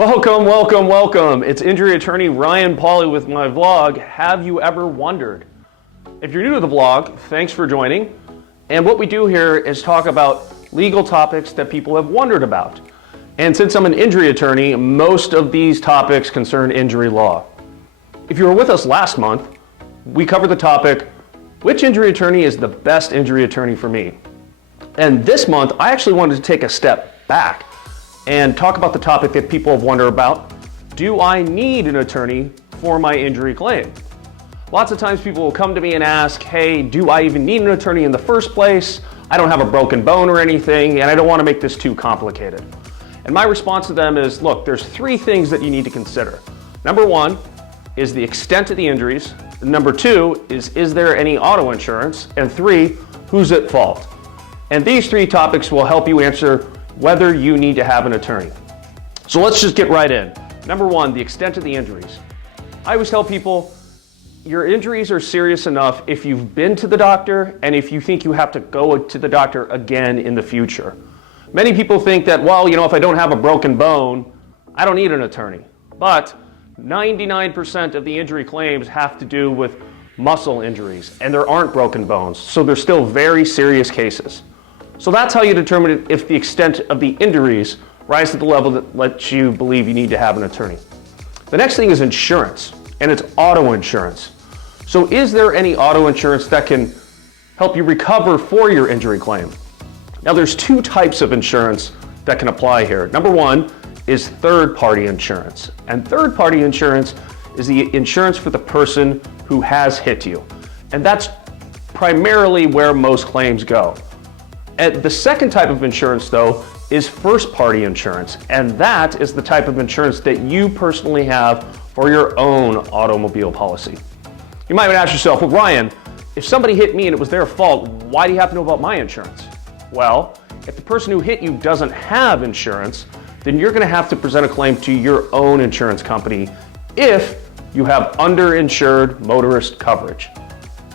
Welcome, welcome, welcome. It's injury attorney Ryan Pauley with my vlog, Have You Ever Wondered? If you're new to the vlog, thanks for joining. And what we do here is talk about legal topics that people have wondered about. And since I'm an injury attorney, most of these topics concern injury law. If you were with us last month, we covered the topic, which injury attorney is the best injury attorney for me? And this month, I actually wanted to take a step back and talk about the topic that people have wondered about. Do I need an attorney for my injury claim? Lots of times people will come to me and ask, hey, do I even need an attorney in the first place? I don't have a broken bone or anything, and I don't want to make this too complicated. And my response to them is, look, there's three things that you need to consider. Number one is the extent of the injuries. Number two is there any auto insurance? And three, who's at fault? And these three topics will help you answer whether you need to have an attorney. So let's just get right in. Number one, the extent of the injuries. I always tell people, your injuries are serious enough if you've been to the doctor and if you think you have to go to the doctor again in the future. Many people think that, well, if I don't have a broken bone, I don't need an attorney. But 99% of the injury claims have to do with muscle injuries, and there aren't broken bones, so they're still very serious cases. So that's how you determine if the extent of the injuries rise to the level that lets you believe you need to have an attorney. The next thing is insurance, and it's auto insurance. So is there any auto insurance that can help you recover for your injury claim? Now there's two types of insurance that can apply here. Number one is third-party insurance. And third-party insurance is the insurance for the person who has hit you. And that's primarily where most claims go. And the second type of insurance, though, is first-party insurance. And that is the type of insurance that you personally have for your own automobile policy. You might ask yourself, well, Ryan, if somebody hit me and it was their fault, why do you have to know about my insurance? Well, if the person who hit you doesn't have insurance, then you're going to have to present a claim to your own insurance company if you have underinsured motorist coverage.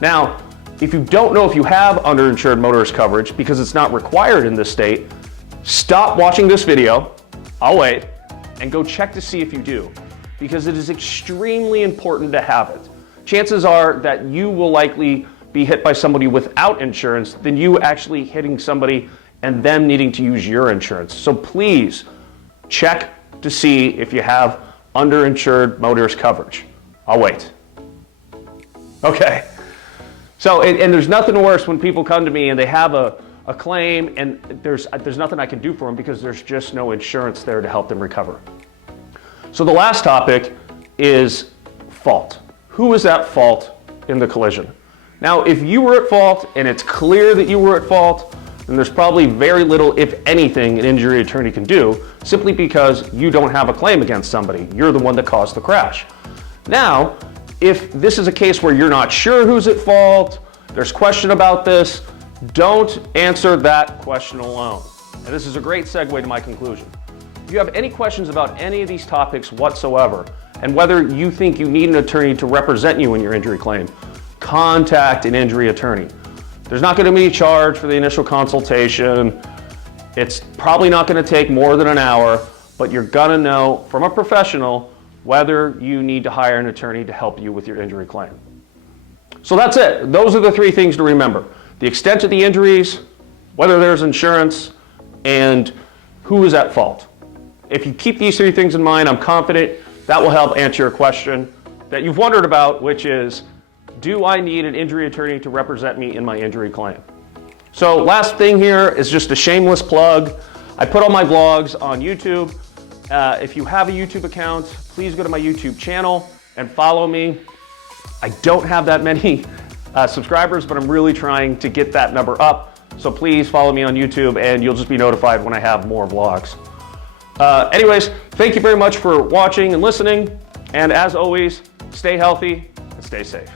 Now, if you don't know if you have underinsured motorist coverage because it's not required in this state, stop watching this video, I'll wait, and go check to see if you do, because it is extremely important to have it. Chances are that you will likely be hit by somebody without insurance than you actually hitting somebody and them needing to use your insurance. So please check to see if you have underinsured motorist coverage. I'll wait. Okay. So, and there's nothing worse when people come to me and they have a claim and there's nothing I can do for them because there's just no insurance there to help them recover. So the last topic is fault. Who is at fault in the collision? Now, if you were at fault and it's clear that you were at fault, then there's probably very little, if anything, an injury attorney can do simply because you don't have a claim against somebody. You're the one that caused the crash. Now, if this is a case where you're not sure who's at fault, there's question about this, don't answer that question alone. And this is a great segue to my conclusion. If you have any questions about any of these topics whatsoever, and whether you think you need an attorney to represent you in your injury claim, contact an injury attorney. There's not going to be a charge for the initial consultation. It's probably not going to take more than an hour, but you're going to know from a professional whether you need to hire an attorney to help you with your injury claim. So that's it. Those are the three things to remember. The extent of the injuries, whether there's insurance, and who is at fault. If you keep these three things in mind, I'm confident that will help answer your question that you've wondered about, which is, do I need an injury attorney to represent me in my injury claim? So last thing here is just a shameless plug. I put all my vlogs on YouTube. If you have a YouTube account, please go to my YouTube channel and follow me. I don't have that many subscribers, but I'm really trying to get that number up. So please follow me on YouTube and you'll just be notified when I have more vlogs. Anyways, thank you very much for watching and listening. And as always, stay healthy and stay safe.